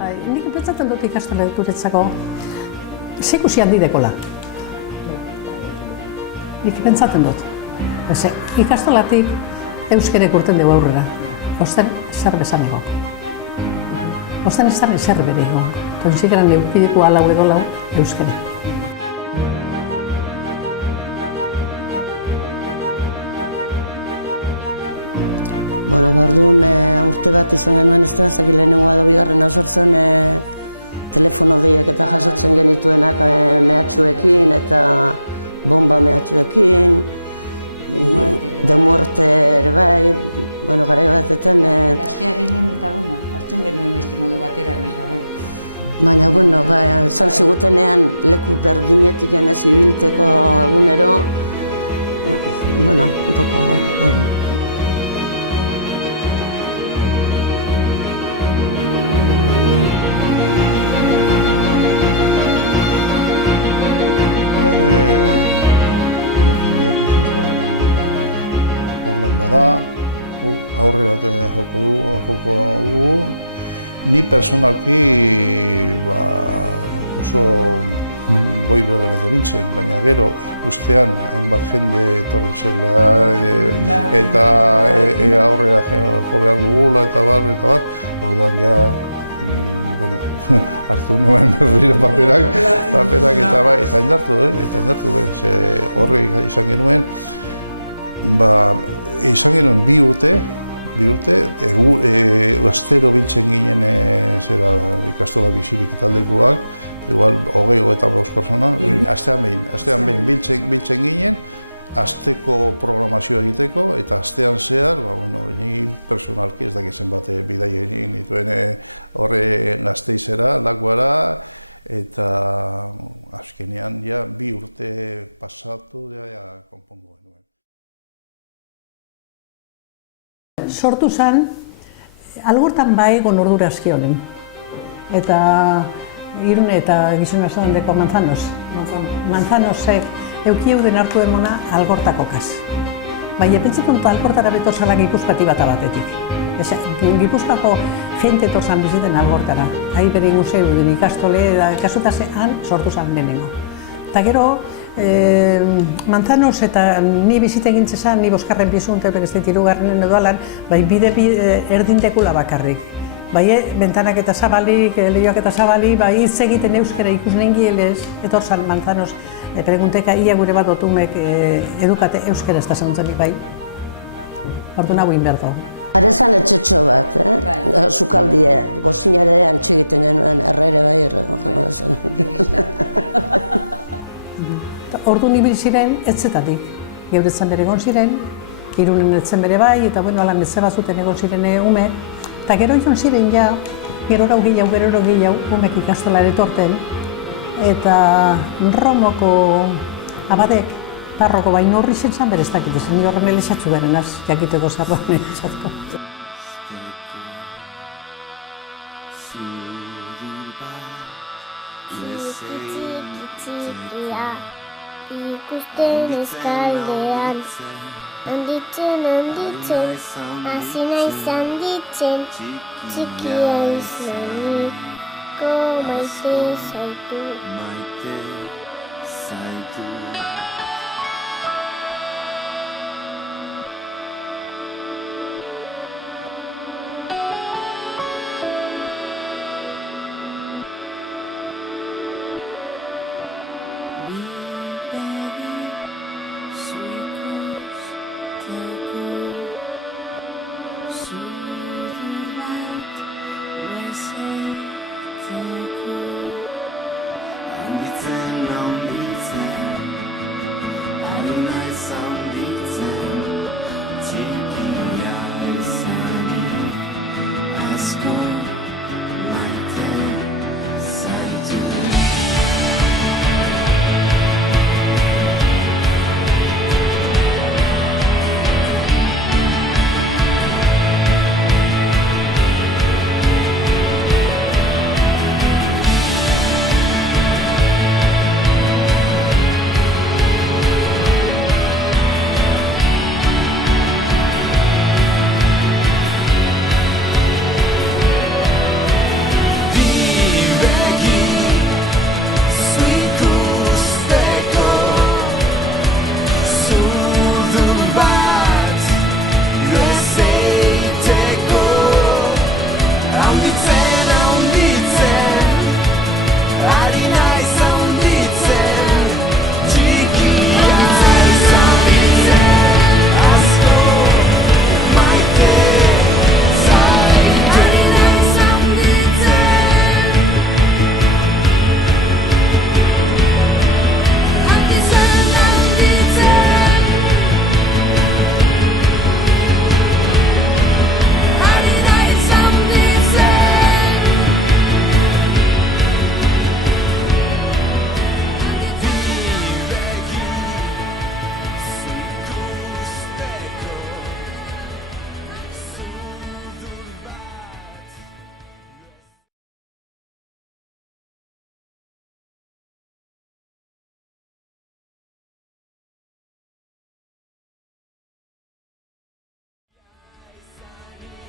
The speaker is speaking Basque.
Nik pentsatzen dut ikastola guretzako zikusi handi dekola. Nik pentsatzen dut. Ikastolatik euskerek urten dugu aurrera. Osten zer bezan egon. Osten ez zan ezer bere egon. Tonzikeran eukideko alau edo lau euskere. Bueno, orduan urte bat izan genuen ez da, zaki lehenengoa edo bigarrena sortzen telefono deiak eta jasotzen genituenak mehatxuekin eta bomba mehatxuekin, de muerte ere bai, bueno, garai batetan... Gaztea ginen eta bueno, hartzen genuen beste modu batera nahi gabe. Baina, bueno, esan zigutenean leku berdinetik ez ibilteko egunero, bueno, un poco... Bada, aurrera joko dugu. Ni personalki oso goi berdera edo nintzen, baina gero ikustean hainbat jende etorri zela eta aurrera jo behar dugula eta bar, orduan ja, hartu nuen berriro paperak eta indartu, horre izan genuen, izan genuen bi urte, astero biltzen ginen ikastola bizirik taldekoak, igual 20-25 persona, astean behin biltzen ginen, asteko programazioa egiteko, eta astean zehar, ni personalki ez dakit zenbat bidai egin dituen horre Gasteizera, Lakuara, eta azkenean bi urte pasatu konpondu genuen. Sortu zen, algortan egon ordura aski honen. Eta Irune eta gizona zandeko Manzanosek eukiuden hartu demona algortako kas. Baina pentsatzen dut algortara betorzala Gipuzkoati bata batetik. Gipuzkoako jente etorzan biziten algortara. Ahi bere museu den ikastole, kasutasean sortu zen lehenengo. Eta gero, Manzanos eta ni bizite gintzezan, ni boskarren pizunte, berezte tirugarrenen edo alan, bide erdintekula bakarrik. Bentanak eta zabalik, lehioak eta zabali, hitz egiten euskera ikus nengielez, etorzan Manzanos, pregunteka ia gure bat otumek edukate euskera ez da zanuntzenik bai. Ordu nahu inberdo. Arezan etxetxo bat, zukaldie, gozinare antxegiten genuen, errere bai, Orduan ibil ziren etzetatik, geuretzen bere egon ziren, Irunen etzen bere bai, eta alan etze bazuten egon ziren ume, eta gero joan ziren ja, gero gehiago, umek ikastola etorten, eta Romoko abadek, parroko baino horri zen bere ez dakit, ni horren elexatzu beren az, jakiteko zarroan elexatko. Ikusten eskaldean, handitzen, hasi naiz handitzen, txikia izanik, maite zaitu.